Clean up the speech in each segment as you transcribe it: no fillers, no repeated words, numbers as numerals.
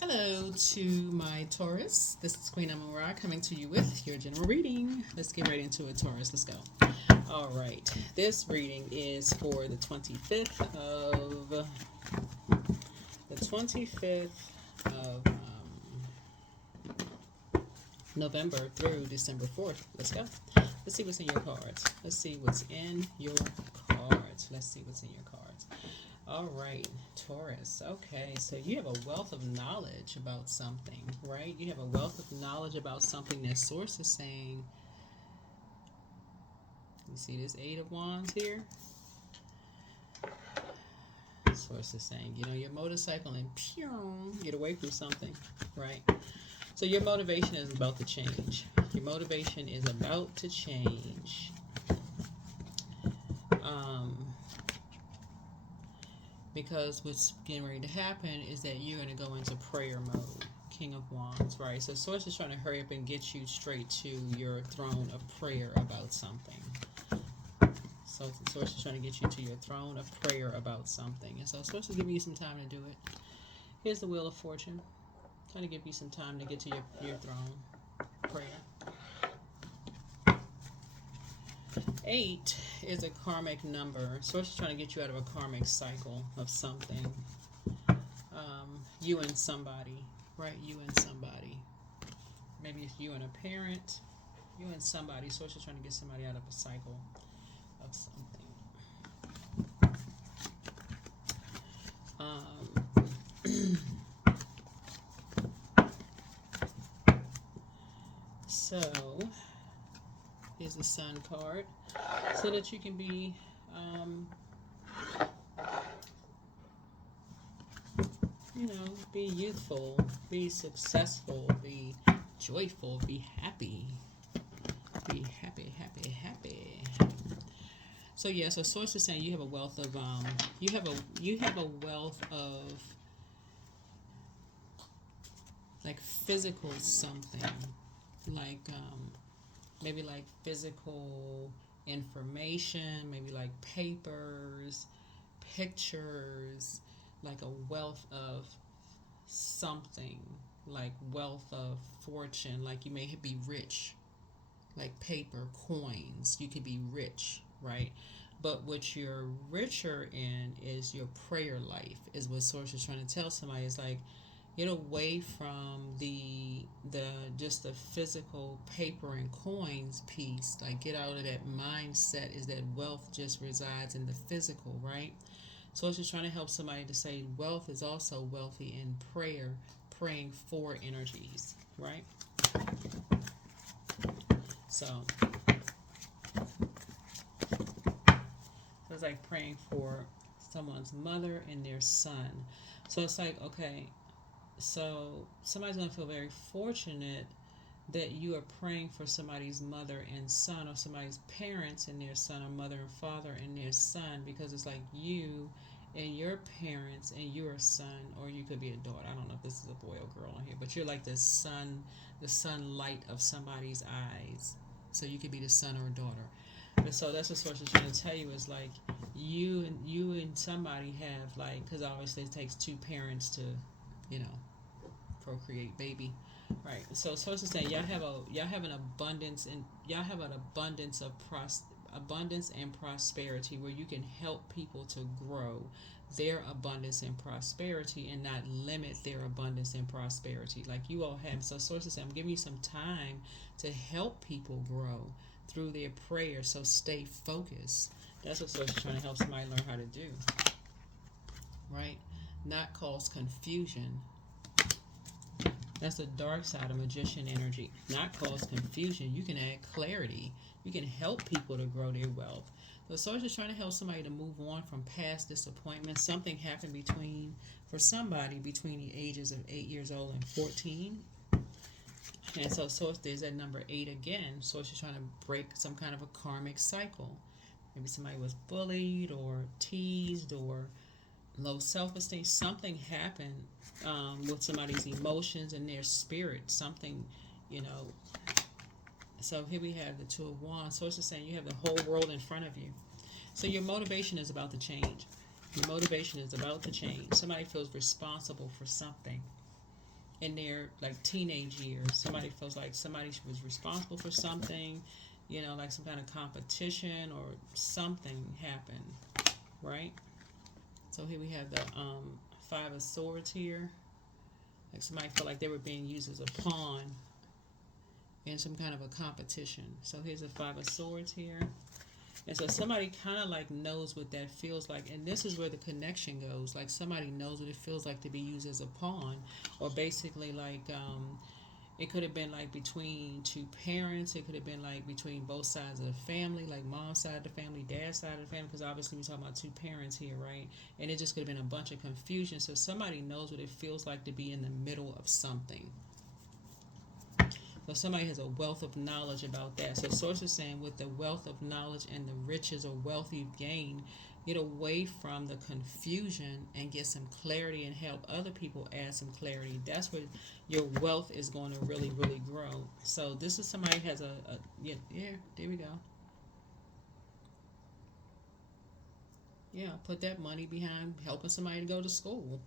Hello to my Taurus. This is Queen Amun Ra coming to you with your general reading. Let's get right into it, Taurus. Let's go. All right. This reading is for the 25th of November through December 4th. Let's go. Let's see what's in your cards. Let's see what's in your cards. Let's see what's in your cards. All right, Taurus. Okay, so you have a wealth of knowledge about something, right? You have a wealth of knowledge about something that Source is saying. You see this Eight of Wands here? Source is saying, your motorcycle and pew, get away from something, right? So your motivation is about to change. Your motivation is about to change. Because what's getting ready to happen is that you're going to go into prayer mode. King of Wands, right? So Source is trying to hurry up and get you straight to your throne of prayer about something. So Source is trying to get you to your throne of prayer about something. And so Source is giving you some time to do it. Here's the Wheel of Fortune. Trying to give you some time to get to your throne prayer. 8 is a karmic number. Source is trying to get you out of a karmic cycle of something. You and somebody, right? You and somebody. Maybe it's you and a parent. You and somebody. Source is trying to get somebody out of a cycle of something. So, here's the Sun card. So that you can be, be youthful, be successful, be joyful, be happy. Be happy, happy, happy. So yeah, so Source is saying you have a wealth of you have a wealth of like physical something. Like maybe like physical information, maybe like papers, pictures, like a wealth of something, like wealth of fortune, like you may be rich, like paper, coins, you could be rich, right? But what you're richer in is your prayer life, is what Source is trying to tell somebody. It's like, get away from the just the physical paper and coins piece. Like, get out of that mindset is that wealth just resides in the physical, right? So it's just trying to help somebody to say wealth is also wealthy in prayer, praying for energies, right? So it's like praying for someone's mother and their son. So it's like, okay, so somebody's going to feel very fortunate that you are praying for somebody's mother and son, or somebody's parents and their son, or mother and father and their son, because it's like you and your parents and your son, or you could be a daughter. I don't know if this is a boy or girl on here, but you're like the sunlight of somebody's eyes. So you could be the son or daughter. And so that's what Source is trying to tell you, is like you and somebody have, like, because obviously it takes two parents to, procreate baby, right? So Source is saying y'all have an abundance, and y'all have an abundance of abundance and prosperity, where you can help people to grow their abundance and prosperity and not limit their abundance and prosperity like you all have. So Source is saying, I'm giving you some time to help people grow through their prayer. So stay focused. That's what Source is trying to help somebody learn how to do, right? Not cause confusion. That's the dark side of Magician energy. Not cause confusion. You can add clarity. You can help people to grow their wealth. The Source is trying to help somebody to move on from past disappointments. Something happened for somebody between the ages of 8 years old and 14. And so Source, there's that number 8 again. Source is trying to break some kind of a karmic cycle. Maybe somebody was bullied or teased or low self-esteem. Something happened with somebody's emotions and their spirit. Something, So here we have the Two of Wands. Source is saying you have the whole world in front of you. So your motivation is about to change. Your motivation is about to change. Somebody feels responsible for something. in their like teenage years. Somebody feels like somebody was responsible for something, you know, like some kind of competition or something happened, right? So here we have the Five of Swords here. Like somebody felt like they were being used as a pawn in some kind of a competition. So here's the Five of Swords here. And so somebody kind of like knows what that feels like. And this is where the connection goes. Like somebody knows what it feels like to be used as a pawn. Or basically like it could have been like between two parents. It could have been like between both sides of the family, like mom's side of the family, dad's side of the family. Because obviously we're talking about two parents here, right? And it just could have been a bunch of confusion. So somebody knows what it feels like to be in the middle of something. So somebody has a wealth of knowledge about that. So Source is saying with the wealth of knowledge and the riches or wealth you've gained, get away from the confusion and get some clarity and help other people add some clarity. That's where your wealth is going to really, really grow. So this is somebody who has yeah, there we go. Yeah, put that money behind helping somebody to go to school.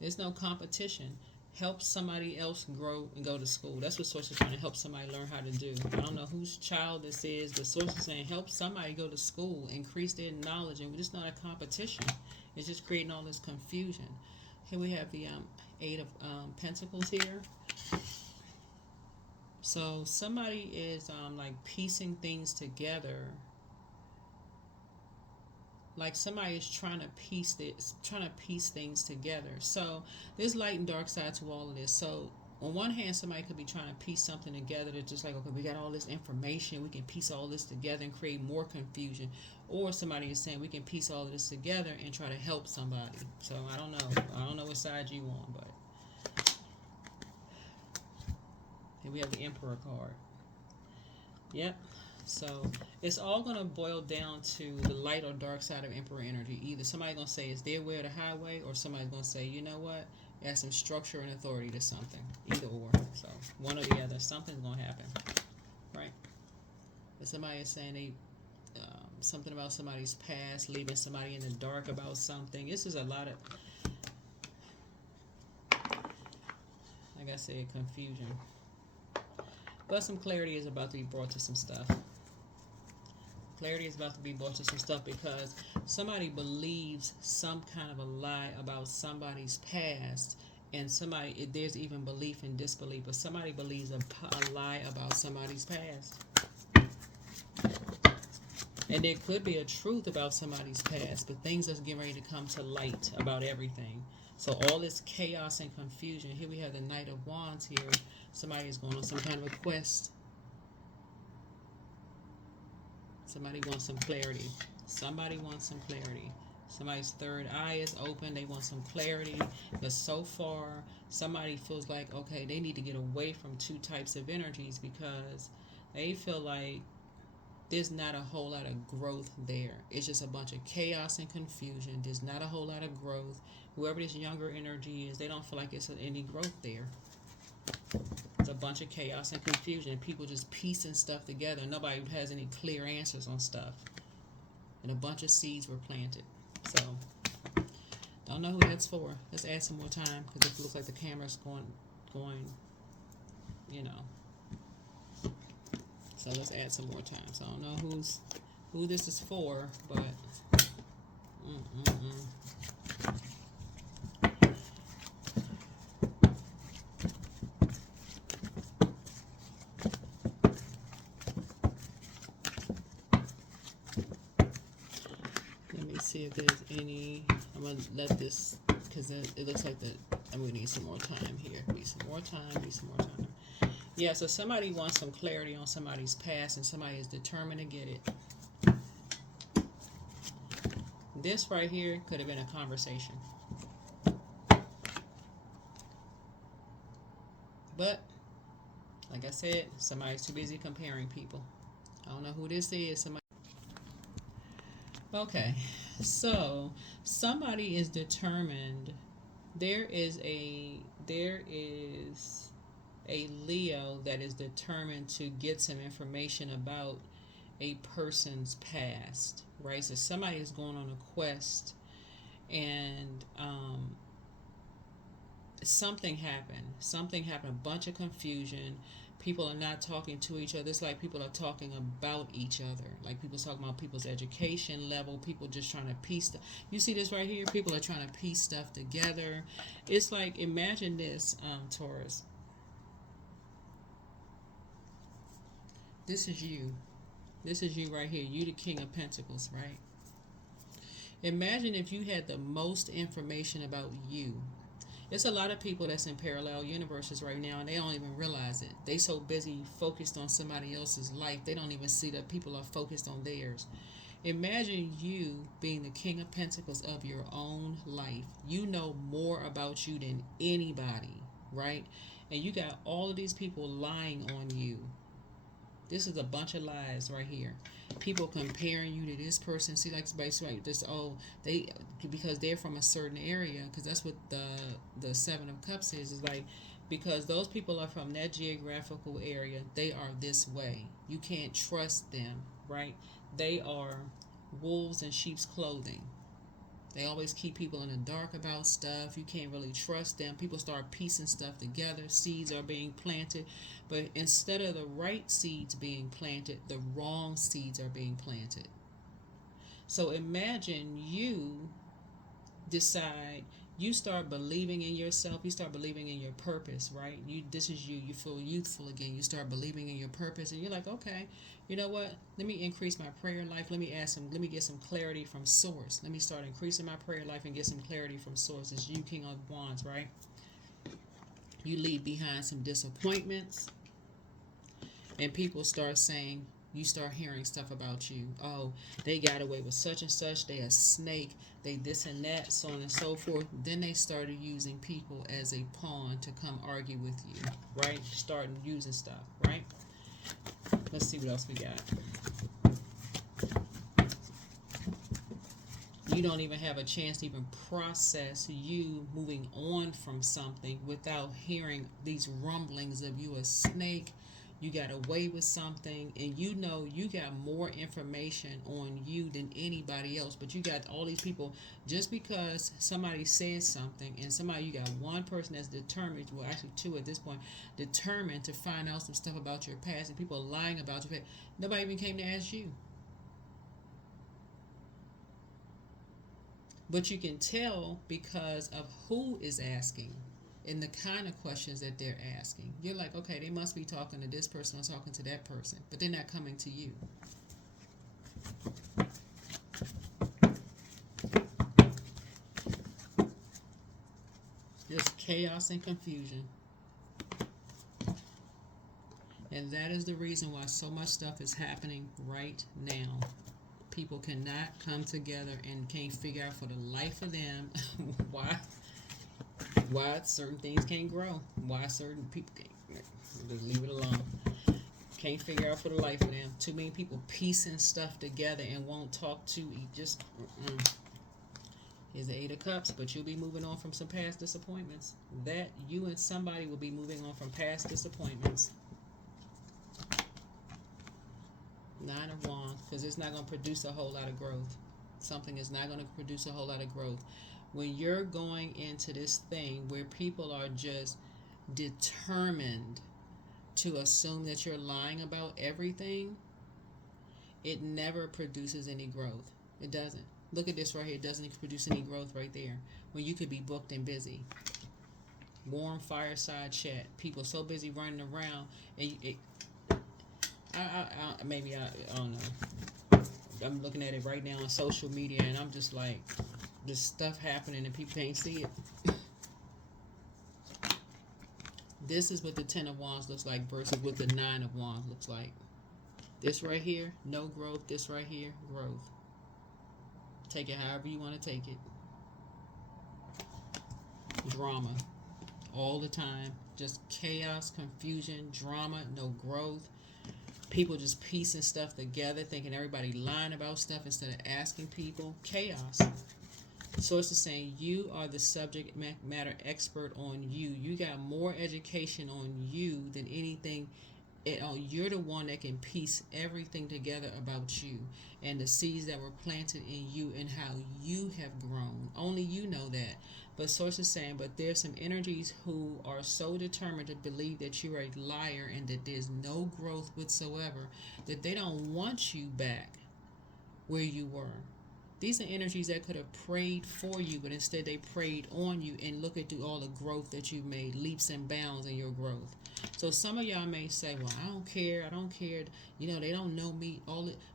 There's no competition. Help somebody else grow and go to school. That's what Source is trying to help somebody learn how to do. I don't know whose child this is, but Source is saying help somebody go to school, increase their knowledge, and it's not a competition. It's just creating all this confusion. Here we have the Eight of Pentacles here. So somebody is like piecing things together. Like somebody is trying to piece things together. So there's light and dark side to all of this. So on one hand, somebody could be trying to piece something together that's just like, okay, we got all this information, we can piece all this together and create more confusion. Or somebody is saying we can piece all of this together and try to help somebody. So I don't know what side you want, but here we have the Emperor card. Yep. So it's all going to boil down to the light or dark side of Emperor energy. Either somebody's going to say it's their way or the highway, or somebody's going to say, you know what, add some structure and authority to something. Either or. So one or the other, something's going to happen, right? If somebody is saying they something about somebody's past, leaving somebody in the dark about something. This is a lot of, like I said, confusion. But some clarity is about to be brought to some stuff. Clarity is about to be brought to some stuff because somebody believes some kind of a lie about somebody's past, and there's even belief and disbelief, but somebody believes a lie about somebody's past. And there could be a truth about somebody's past, but things are getting ready to come to light about everything. So all this chaos and confusion. Here we have the Knight of Wands here. Somebody is going on some kind of a quest. Somebody wants some clarity. Somebody wants some clarity. Somebody's third eye is open. They want some clarity. But so far, somebody feels like, okay, they need to get away from two types of energies because they feel like there's not a whole lot of growth there. It's just a bunch of chaos and confusion. There's not a whole lot of growth. Whoever this younger energy is, they don't feel like it's any growth there. It's a bunch of chaos and confusion. People just piecing stuff together. Nobody has any clear answers on stuff. And a bunch of seeds were planted. So, don't know who that's for. Let's add some more time because it looks like the camera's going, you know. So let's add some more time. So I don't know who this is for, but let me see if there's any. I'm gonna let this because it looks like I'm gonna need some more time here. Need some more time. Yeah, so somebody wants some clarity on somebody's past and somebody is determined to get it. This right here could have been a conversation. But, like I said, somebody's too busy comparing people. I don't know who this is. Okay, so somebody is determined. There is a Leo that is determined to get some information about a person's past, right? So somebody is going on a quest And something happened, a bunch of confusion. People are not talking to each other. It's like people are talking about each other, like people talking about people's education level, people just trying to you see this right here, people are trying to piece stuff together. It's like, imagine this, Taurus, this is you, right here, you the King of Pentacles, right? Imagine if you had the most information about you. There's a lot of people that's in parallel universes right now, and they don't even realize it. They so busy focused on somebody else's life, they don't even see that people are focused on theirs. Imagine you being the King of Pentacles of your own life. You know more about you than anybody, right? And you got all of these people lying on you. This is a bunch of lies right here. People comparing you to this person. See, like somebody's like this. Oh, they, because they're from a certain area. Because that's what the Seven of Cups is like, because those people are from that geographical area. They are this way. You can't trust them, right? They are wolves in sheep's clothing. They always keep people in the dark about stuff. You can't really trust them. People start piecing stuff together. Seeds are being planted. But instead of the right seeds being planted, the wrong seeds are being planted. So imagine you decide, you start believing in yourself, you start believing in your purpose, right? This is you feel youthful again, you start believing in your purpose, and you're like, okay, you know what, let me increase my prayer life, let me get some clarity from source, let me start increasing my prayer life and get some clarity from source. It's you, King of Wands, right? You leave behind some disappointments, and people start saying, you start hearing stuff about you. Oh, they got away with such and such. They a snake. They this and that, so on and so forth. Then they started using people as a pawn to come argue with you, right? Starting using stuff, right? Let's see what else we got. You don't even have a chance to even process you moving on from something without hearing these rumblings of you a snake, you got away with something, and you know you got more information on you than anybody else, but you got all these people, just because somebody says something, and you got one person that's determined, well actually two at this point, determined to find out some stuff about your past, and people lying about your past. Nobody even came to ask you. But you can tell because of who is asking and the kind of questions that they're asking. You're like, okay, they must be talking to this person or talking to that person, but they're not coming to you. There's chaos and confusion. And that is the reason why so much stuff is happening right now. People cannot come together and can't figure out for the life of them why certain things can't grow, why certain people can't. Just leave it alone. Can't figure out for the life of them. Too many people piecing stuff together and won't talk to each. Just here's the Eight of Cups, but you'll be moving on from some past disappointments. That you and somebody will be moving on from past disappointments. Nine of Wands, because it's not going to produce a whole lot of growth. Something is not going to produce a whole lot of growth. When you're going into this thing where people are just determined to assume that you're lying about everything, it never produces any growth. It doesn't. Look at this right here. It doesn't produce any growth right there. When you could be booked and busy. Warm fireside chat. People so busy running around. And I don't know. I'm looking at it right now on social media, and I'm just like, this stuff happening and people can't see it. This is what the Ten of Wands looks like versus what the Nine of Wands looks like. This right here, no growth. This right here, growth. Take it however you want to take it. Drama. All the time. Just chaos, confusion, drama, no growth. People just piecing stuff together, thinking everybody lying about stuff instead of asking people. Chaos. Source is saying you are the subject matter expert on you. You got more education on you than anything you're the one that can piece everything together about you and the seeds that were planted in you and how you have grown. Only you know that. But source is saying, but there's some energies who are so determined to believe that you're a liar and that there's no growth whatsoever, that they don't want you back where you were. These are energies that could have prayed for you, but instead they prayed on you, and look at through all the growth that you've made, leaps and bounds in your growth. So some of y'all may say, well, I don't care, they don't know me,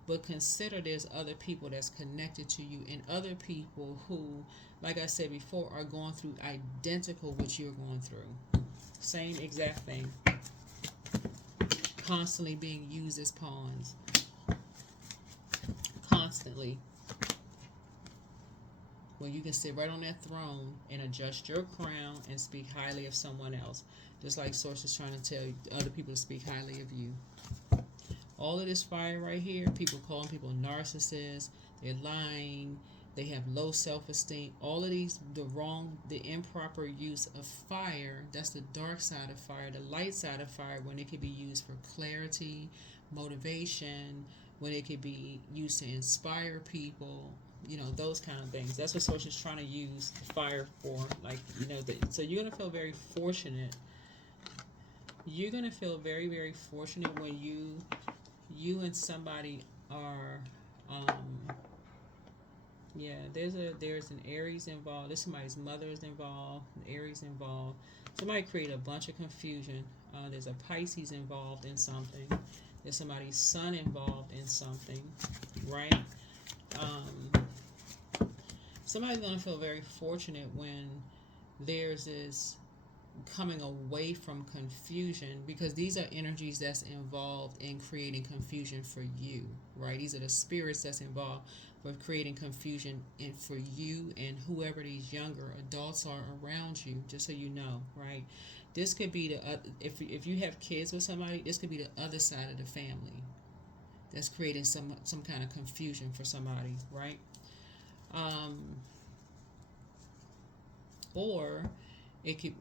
but consider there's other people that's connected to you, and other people who, like I said before, are going through identical what you're going through. Same exact thing. Constantly being used as pawns. Constantly. When you can sit right on that throne and adjust your crown and speak highly of someone else. Just like Source is trying to tell other people to speak highly of you. All of this fire right here, people calling people narcissists, they're lying, they have low self-esteem. All of these, the improper use of fire, that's the dark side of fire. The light side of fire, when it can be used for clarity, motivation, when it could be used to inspire people, those kind of things. That's what Source is trying to use the fire for. So you're going to feel very fortunate. You're going to feel very, very fortunate when you and somebody are, there's an Aries involved. There's somebody's mother is involved, an Aries involved. Somebody created a bunch of confusion. There's a Pisces involved in something. There's somebody's son involved in something, right? Somebody's going to feel very fortunate when there's this coming away from confusion, because these are energies that's involved in creating confusion for you, right? These are the spirits that's involved with creating confusion for you and whoever these younger adults are around you, just so you know, right? This could be if you have kids with somebody, this could be the other side of the family that's creating some kind of confusion for somebody, right? Or it could,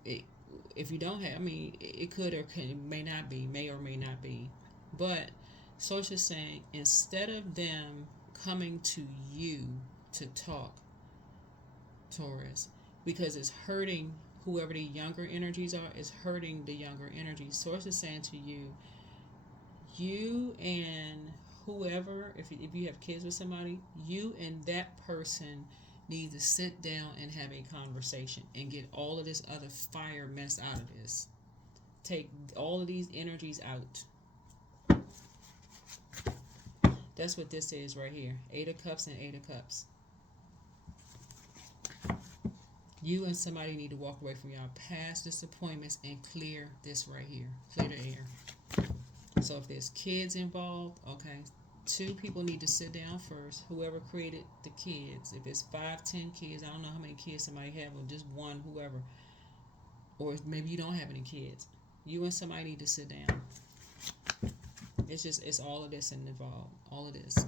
if you don't have, it could or may not be, may or may not be. But Source is saying, instead of them coming to you to talk, Taurus, because it's hurting whoever the younger energies are, it's hurting the younger energies. Source is saying to you, you and whoever, if you have kids with somebody, you and that person need to sit down and have a conversation and get all of this other fire mess out of this. Take all of these energies out. That's what this is right here. 8 of Cups and 8 of Cups. You and somebody need to walk away from y'all past disappointments and clear this right here. Clear the air. So if there's kids involved, okay, 2 people need to sit down first. Whoever created the kids. If it's 5, 10 kids, I don't know how many kids somebody have, or just one, whoever. Or maybe you don't have any kids. You and somebody need to sit down. It's all of this involved. All of this.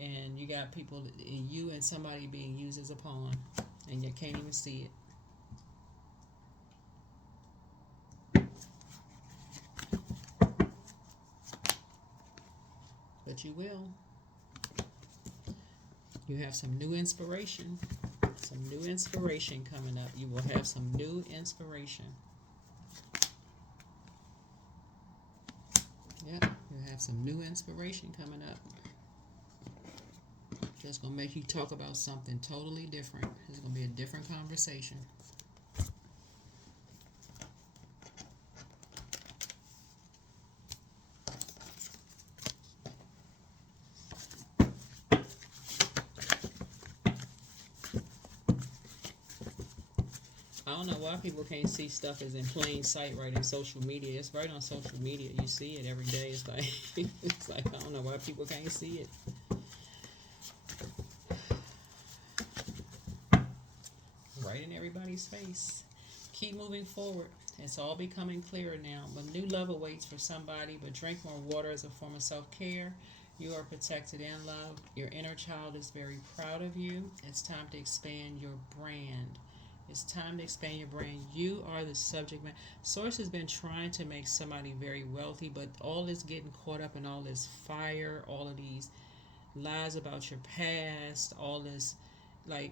And you got people, you and somebody being used as a pawn, and you can't even see it. But you will. You have some new inspiration. Some new inspiration coming up. You will have some new inspiration. Yep, you have some new inspiration coming up. Just going to make you talk about something totally different. It's going to be a different conversation. I don't know why people can't see stuff as in plain sight right in social media. It's right on social media. You see it every day. It's like, I don't know why people can't see it. Right in everybody's face. Keep moving forward. It's all becoming clearer now. A new love awaits for somebody, but drink more water as a form of self-care. You are protected and loved. Your inner child is very proud of you. It's time to expand your brand. It's time to expand your brand. You are the subject matter. Source has been trying to make somebody very wealthy, but all this getting caught up in all this fire, all of these lies about your past, all this, like,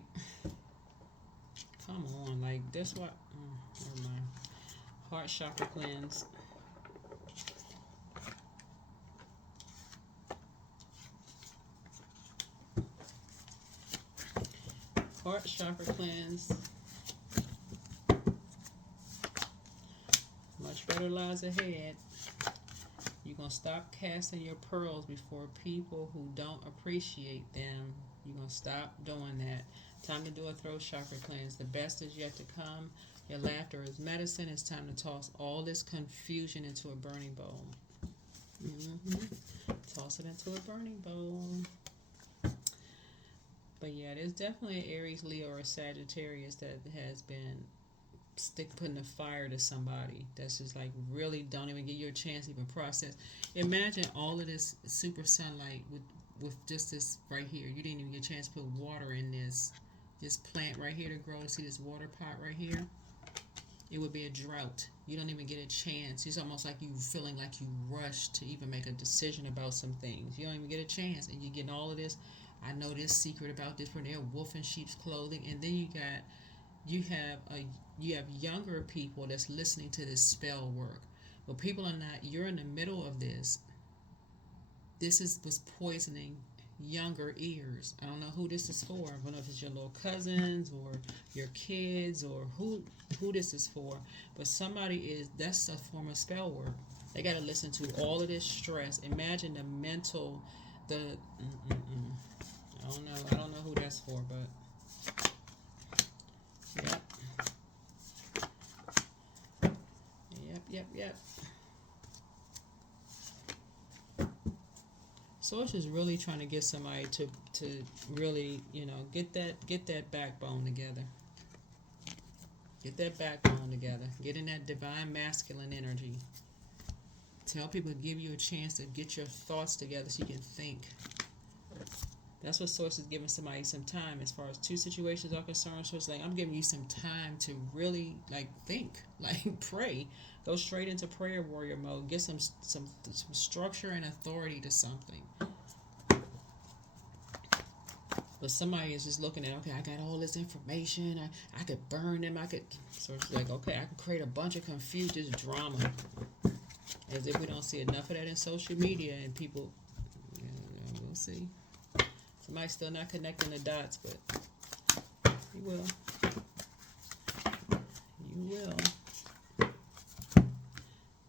come on, like, that's what, never mind. Heart chakra cleanse. Heart chakra cleanse. Much better lies ahead. You're going to stop casting your pearls before people who don't appreciate them. You're going to stop doing that. Time to do a throat chakra cleanse. The best is yet to come. Your laughter is medicine. It's time to toss all this confusion into a burning bowl. Toss it into a burning bowl. But yeah, there's definitely an Aries, Leo, or a Sagittarius that has been putting a fire to somebody that's just like really don't even give you a chance to even process. Imagine all of this super sunlight with just this right here. You didn't even get a chance to put water in this plant right here to grow. See this water pot right here? It would be a drought. You don't even get a chance. It's almost like you feeling like you rushed to even make a decision about some things. You don't even get a chance, and you're getting all of this. I know this secret about this person. They're wolf in sheep's clothing, and then you have younger people that's listening to this spell work. But people are not. You're in the middle of this. This was poisoning younger ears. I don't know who this is for. I don't know if it's your little cousins or your kids or who this is for. But that's a form of spell work. They got to listen to all of this stress. Imagine the mental, I don't know who that's for, but yep. So it's just really trying to get somebody to really, get that backbone together. Get that backbone together. Get in that divine masculine energy. Tell people to give you a chance to get your thoughts together so you can think. That's what Source is giving somebody some time as far as two situations are concerned. So it's like, I'm giving you some time to really think, pray. Go straight into prayer warrior mode. Get some structure and authority to something. But somebody is just looking at, okay, I got all this information. I could burn them. So it's like, okay, I can create a bunch of confused drama. As if we don't see enough of that in social media and people, we'll see. Somebody's still not connecting the dots, but you will. You will.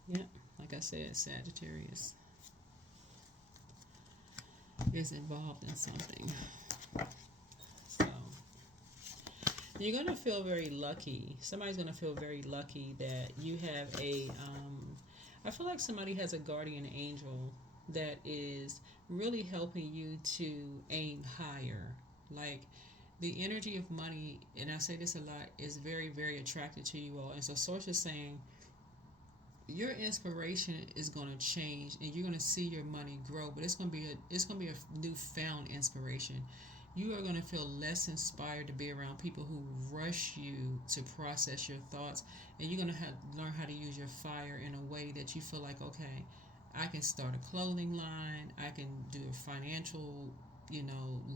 Yeah, like I said, Sagittarius is involved in something. So you're going to feel very lucky. Somebody's going to feel very lucky that you have I feel like somebody has a guardian angel that is really helping you to aim higher. Like the energy of money, and I say this a lot, is very, very attracted to you all. And so Source is saying your inspiration is going to change, and you're going to see your money grow. But it's going to be a newfound inspiration. You are going to feel less inspired to be around people who rush you to process your thoughts, and you're going to learn how to use your fire in a way that you feel like, okay, I can start a clothing line. I can do a financial,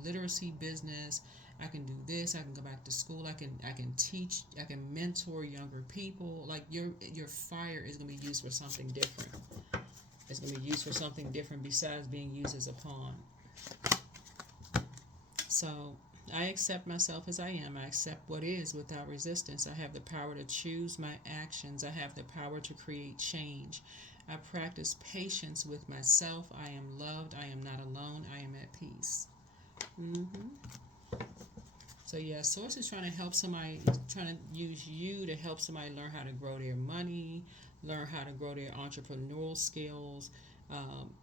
literacy business. I can do this. I can go back to school. I can teach. I can mentor younger people. Like your fire is going to be used for something different. It's going to be used for something different besides being used as a pawn. So I accept myself as I am. I accept what is without resistance. I have the power to choose my actions. I have the power to create change. I practice patience with myself. I am loved. I am not alone. I am at peace. So yeah, Source is trying to help somebody, trying to use you to help somebody learn how to grow their money, learn how to grow their entrepreneurial skills,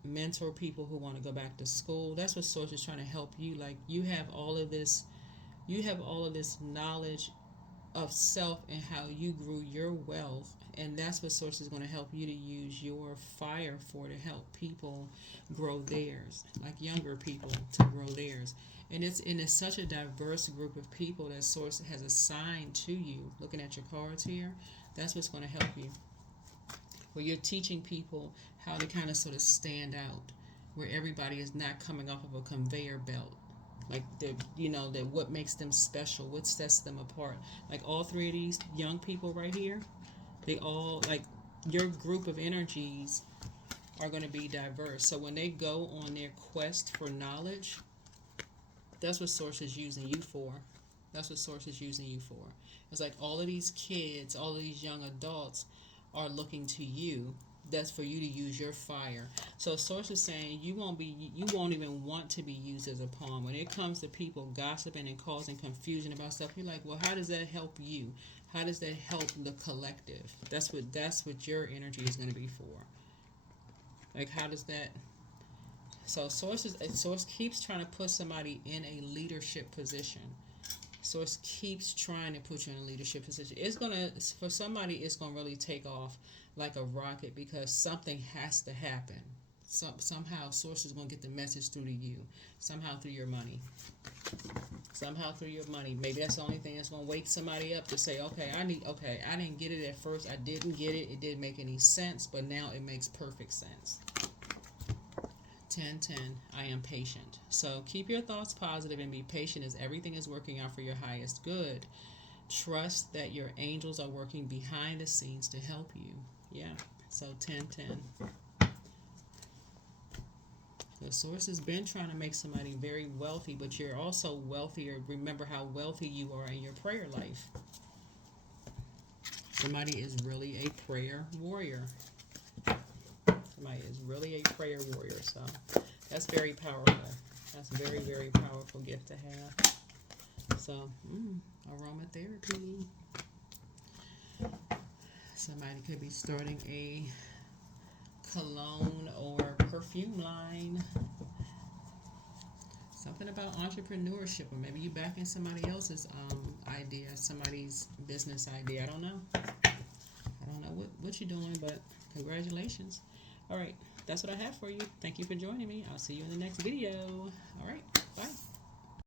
mentor people who want to go back to school. That's what Source is trying to help you. Like you have all of this knowledge of self and how you grew your wealth And that's what Source is going to help you to use your fire for, to help people grow theirs, like younger people to grow theirs. And it's such a diverse group of people that Source has assigned to you. Looking at your cards here, that's what's going to help you. Where you're teaching people how to kind of sort of stand out, where everybody is not coming off of a conveyor belt. Like, that what makes them special, what sets them apart. Like all three of these young people right here, they all, like, your group of energies are going to be diverse. So when they go on their quest for knowledge, that's what Source is using you for. That's what Source is using you for. It's like all of these kids, all of these young adults are looking to you. That's for you to use your fire. So Source is saying you won't even want to be used as a pawn. When it comes to people gossiping and causing confusion about stuff, you're like, well, how does that help you? How does that help the collective? That's what your energy is going to be for. Like, how does that? So Source keeps trying to put somebody in a leadership position. Source keeps trying to put you in a leadership position. For somebody, it's gonna really take off like a rocket, because something has to happen. Somehow Source is gonna get the message through to you. Somehow through your money. Maybe that's the only thing that's gonna wake somebody up to say, okay, I didn't get it at first. I didn't get it. It didn't make any sense, but now it makes perfect sense. 10:10. I am patient. So keep your thoughts positive and be patient, as everything is working out for your highest good. Trust that your angels are working behind the scenes to help you. Yeah. So 10:10. The Source has been trying to make somebody very wealthy, but you're also wealthier. Remember how wealthy you are in your prayer life. Somebody is really a prayer warrior. Somebody is really a prayer warrior. So that's very powerful. That's a very, very powerful gift to have. So, aromatherapy. Somebody could be starting a cologne or perfume line. Something about entrepreneurship, or maybe you backing somebody else's idea, somebody's business idea. I don't know what you're doing, but congratulations. All right, that's what I have for you. Thank you for joining me. I'll see you in the next video. All right.